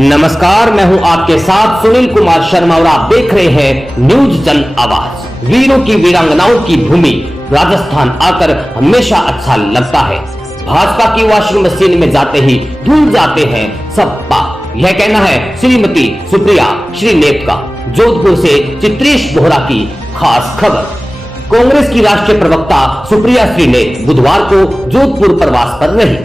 नमस्कार, मैं हूं आपके साथ सुनील कुमार शर्मा और आप देख रहे हैं न्यूज जन आवाज। वीरों की वीरांगनाओं की भूमि राजस्थान आकर हमेशा अच्छा लगता है। भाजपा की वॉशिंग मशीन में जाते ही धुल जाते हैं सब पाप, यह कहना है श्रीमती सुप्रिया श्रीनेत का। जोधपुर से चित्रेश बोहरा की खास खबर। कांग्रेस की राष्ट्रीय प्रवक्ता सुप्रिया श्रीनेत बुधवार को जोधपुर प्रवास पर रही।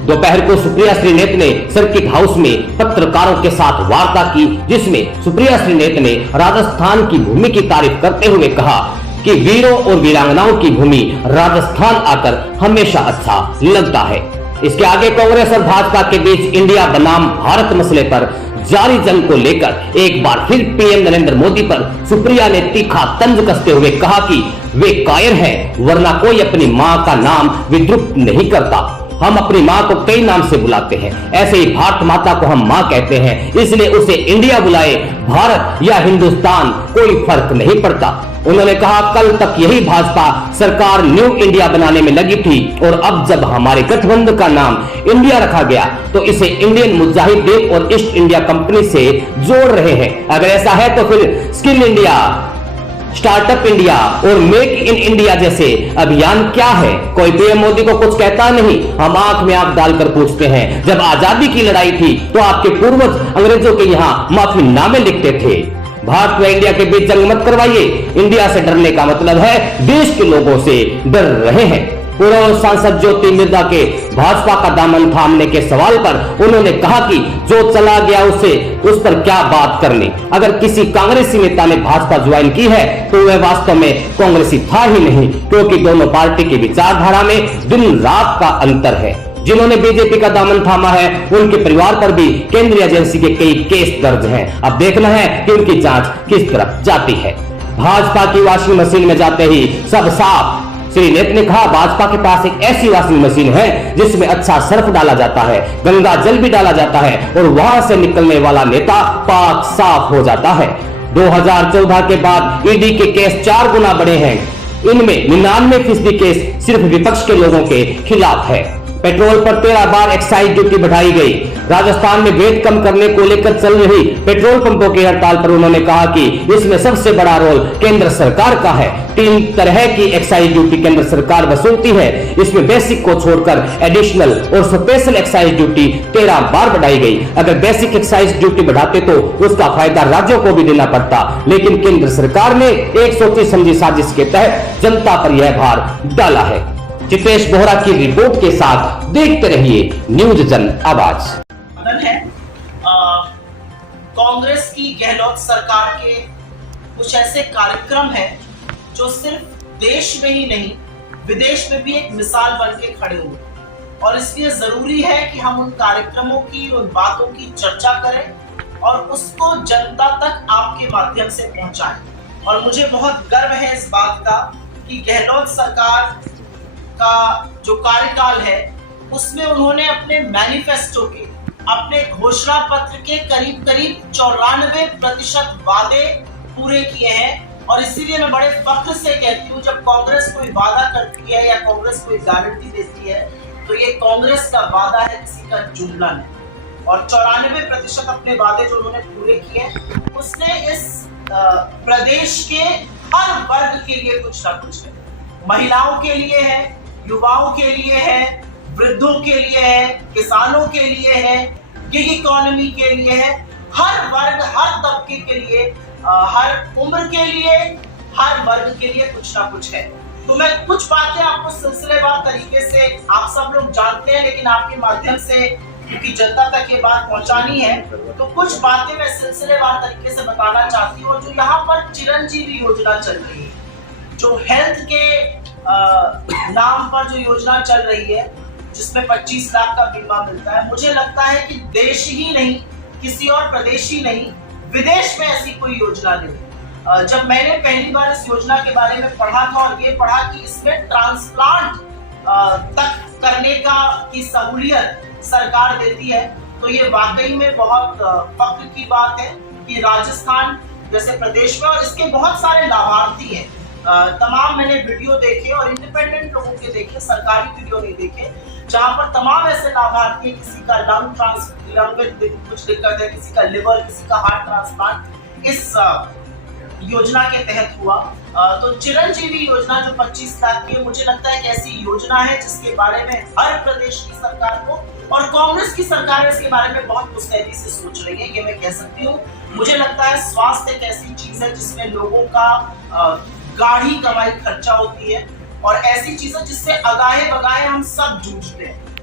दोपहर को सुप्रिया श्रीनेत ने सर्किट हाउस में पत्रकारों के साथ वार्ता की, जिसमें सुप्रिया श्रीनेत ने राजस्थान की भूमि की तारीफ करते हुए कहा कि वीरों और वीरांगनाओं की भूमि राजस्थान आकर हमेशा अच्छा लगता है। इसके आगे कांग्रेस और भाजपा के बीच इंडिया बनाम भारत मसले पर जारी जंग को लेकर एक बार फिर पीएम नरेंद्र मोदी पर सुप्रिया ने तीखा तंज कसते हुए कहा कि वे कायर हैं, वरना कोई अपनी मां का नाम विद्रुप नहीं करता। हम अपनी माँ को कई नाम से बुलाते हैं, ऐसे ही भारत माता को हम माँ कहते हैं, इसलिए उसे इंडिया बुलाए, भारत या हिंदुस्तान कोई फर्क नहीं पड़ता। उन्होंने कहा, कल तक यही भाजपा सरकार न्यू इंडिया बनाने में लगी थी और अब जब हमारे गठबंधन का नाम इंडिया रखा गया तो इसे इंडियन मुजाहिदीन और ईस्ट इंडिया कंपनी से जोड़ रहे हैं। अगर ऐसा है तो फिर स्किल इंडिया, स्टार्टअप इंडिया और मेक इन इंडिया जैसे अभियान क्या है? कोई पीएम मोदी को कुछ कहता नहीं। हम आंख में आंख डालकर पूछते हैं, जब आजादी की लड़ाई थी तो आपके पूर्वज अंग्रेजों के यहाँ माफीनामे लिखते थे। भारत व इंडिया के बीच जंग मत करवाइए। इंडिया से डरने का मतलब है देश के लोगों से डर रहे हैं। पूर्व सांसद ज्योति मिर्धा के भाजपा का दामन थामने के सवाल पर उन्होंने कहा कि जो चला गया उस पर क्या बात करनी। अगर किसी कांग्रेसी नेता ने भाजपा ज्वाइन की है तो वह वास्तव में कांग्रेसी था ही नहीं, क्योंकि दोनों पार्टी की विचारधारा में दिन रात का अंतर है। जिन्होंने बीजेपी का दामन थामा है उनके परिवार पर भी केंद्रीय एजेंसी के कई केस दर्ज हैं। अब देखना है कि उनकी जांच किस तरफ जाती है। भाजपा की वॉशिंग मशीन में जाते ही सब साफ। श्रीनेत ने कहा, भाजपा के पास एक ऐसी वॉशिंग मशीन है जिसमें अच्छा सर्फ डाला जाता है, गंगा जल भी डाला जाता है और वहां से निकलने वाला नेता पाक साफ हो जाता है। 2014 के बाद ईडी के केस 4 गुना बढ़े हैं। इनमें 99% केस सिर्फ विपक्ष के लोगों के खिलाफ है। पेट्रोल पर 13 बार एक्साइज ड्यूटी बढ़ाई गई। राजस्थान में वेट कम करने को लेकर चल रही पेट्रोल पंपों की हड़ताल पर उन्होंने कहा कि इसमें सबसे बड़ा रोल केंद्र सरकार का है। 3 तरह की एक्साइज ड्यूटी केंद्र सरकार वसूलती है। इसमें बेसिक को छोड़कर एडिशनल और स्पेशल एक्साइज ड्यूटी 13 बार बढ़ाई गई। अगर बेसिक एक्साइज ड्यूटी बढ़ाते तो उसका फायदा राज्यों को भी देना पड़ता, लेकिन केंद्र सरकार ने एक सोची समझी साजिश के तहत जनता पर यह भार डाला है। चित्रेश बोहरा की रिपोर्ट के साथ देखते रहिए न्यूज जन आवाज। कांग्रेस की गहलोत सरकार के कुछ ऐसे कार्यक्रम हैं जो सिर्फ देश में ही नहीं विदेश में भी एक मिसाल बन के खड़े हुए, और इसलिए जरूरी है कि हम उन कार्यक्रमों की, उन बातों की चर्चा करें और उसको जनता तक आपके माध्यम से पहुंचाएं। और मुझे बहुत गर्व है इस बात का कि गहलोत सरकार का जो कार्यकाल है उसमें उन्होंने अपने मैनिफेस्टो के, अपने घोषणा पत्र के करीब 94% वादे पूरे किए हैं। और इसीलिए मैं बड़े फख्र से कहती हूँ, जब कांग्रेस कोई वादा करती है या कांग्रेस कोई गारंटी देती है तो ये कांग्रेस का वादा है, किसी का जुमला नहीं। और 94% अपने वादे जो उन्होंने पूरे किए, उसने इस प्रदेश के हर वर्ग के लिए कुछ ना कुछ है। महिलाओं के लिए है, युवाओं के लिए है, वृद्धों के लिए है, किसानों के लिए है, गिग इकोनॉमी के लिए है, हर वर्ग, हर तबके के लिए, हर उम्र के लिए, हर वर्ग के लिए कुछ ना कुछ है। तो मैं कुछ बातें आपको सिलसिलेवार तरीके से, आप सब लोग जानते हैं, लेकिन आपके माध्यम से क्योंकि जनता तक ये बात पहुंचानी है तो कुछ बातें मैं सिलसिलेवार तरीके से बताना चाहती हूँ। जो यहाँ पर चिरंजीवी योजना चल रही है, जो हेल्थ के नाम पर जो योजना चल रही है, जिसमें 25 लाख का बीमा मिलता है, मुझे लगता है कि देश ही नहीं, किसी और प्रदेश ही नहीं, विदेश में ऐसी कोई योजना नहीं। जब मैंने पहली बार इस योजना के बारे में पढ़ा था और ये पढ़ा कि इसमें ट्रांसप्लांट तक करने की सहूलियत सरकार देती है, तो ये वाकई में बहुत फख्र की बात है कि राजस्थान जैसे प्रदेश में, और इसके बहुत सारे लाभार्थी हैं। तमाम मैंने वीडियो देखे और इंडिपेंडेंट लोगों के देखे, सरकारी वीडियो नहीं देखे, जहां पर तमाम ऐसे लाभार्थी, किसी का लंग में कुछ दिक्कत है, किसी का लिवर, किसी का हार्ट ट्रांसप्लांट इस योजना के तहत हुआ। तो चिरंजीवी योजना जो 25 लाख की है, मुझे लगता है कि ऐसी योजना है जिसके बारे में हर प्रदेश की सरकार को और कांग्रेस की सरकार इसके बारे में बहुत मुस्तैदी से सोच रही है, ये मैं कह सकती हूँ। मुझे लगता है स्वास्थ्य एक ऐसी चीज है जिसमें लोगों का गाढ़ी कमाई खर्चा होती है और ऐसी चीजें जिससे अगाए बगाए हम सब जूझते हैं।